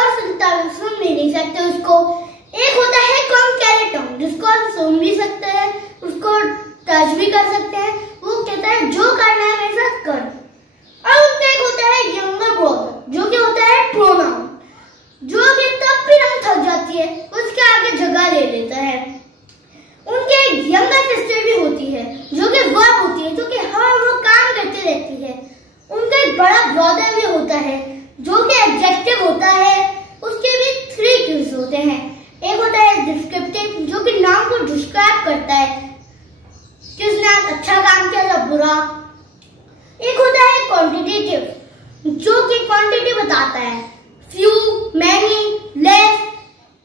और सुन भी नहीं सकते उसको। एक होता है कॉन्कैरेटम, जिसको हम सुन भी सकते हैं, उसको टच भी कर सकते हैं। वो कहता है जो करना है मेरे साथ कर। और उसका एक होता है यंगर ब्रदर, जो कि होता है प्रोनाउन, जो कि तब भी हम थक जाती है उसके आगे जगह ले लेता है। उनके एक यंगर सिस्टर भी होती है, जो कि वर्ब होती है, जो कि हर वो काम करती रहती है। उनका एक बड़ा ब्रदर भी होता है, जो कि एडजेक्टिव होता है। उसके भी 3 यूज होते हैं। एक होता है डिस्क्रिप्टिव, जो कि नाम को डिस्क्राइब करता है, किसने आज अच्छा काम किया या बुरा। एक होता है क्वांटिटेटिव, जो कि क्वांटिटी बताता है, फ्यू, मैनी, लेस।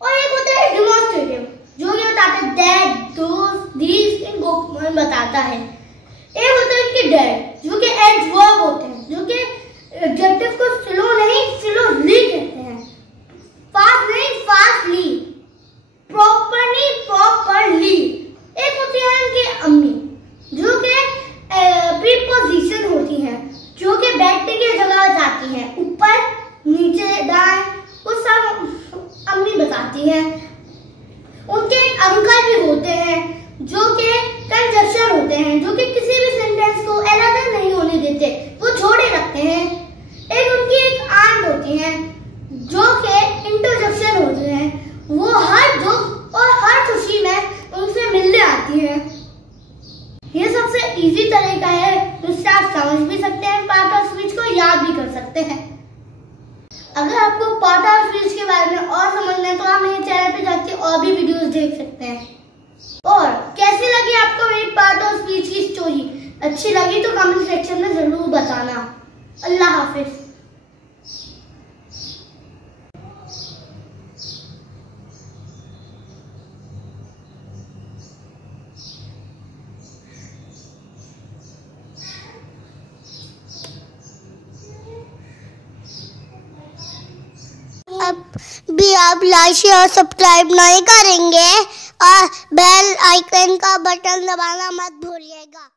और एक होता है डेमोन्स्ट्रेटिव, जो कि बताता है दैट, दोस, दीस, इनको बताता है। एक होता है इनके डेट, जो कि एडवर्ब होते हैं, जो कि एडजेक्टिव को स्लो नहीं स्लोली कहते हैं, फास्ट नहीं फास्टली, प्रॉपर नहीं प्रॉपरली। एक होती है इनकी अम्मी, जो कि प्रीपोजिशन होती हैं, जो कि बैठने की जगह बताती हैं, ऊपर नीचे दाएं, वो सब अम्मी बताती हैं। उनके एक अंकल भी होते हैं, जो कि कंजक्शन होते हैं, जो कि किसी भी सेंटेंस को एरर नहीं होने देते, वो छोड़े रखते हैं। एक उनकी एक आंट होती हैं, जो कि इंटरजेक्शन होते हैं, वो हर दुख और हर खुशी में उनसे मिलने आती है। ये सबसे इजी तरीका है जिससे आप समझ भी सकते हैं, पार्ट ऑफ स्पीच को याद भी कर सकते हैं। अगर आपको पार्ट ऑफ स्पीच के बारे में और समझना है तो आप मेरे चैनल पे जाके और भी वीडियोस देख सकते हैं। और कैसी लगी आपको मेरी पार्ट ऑफ स्पीच की स्टोरी? अच्छी लगी तो कमेंट सेक्शन में जरूर बताना। अल्लाह हाफिज। अब भी आप लाइक शेयर और सब्सक्राइब नहीं करेंगे और बेल आइकन का बटन दबाना मत भूलिएगा।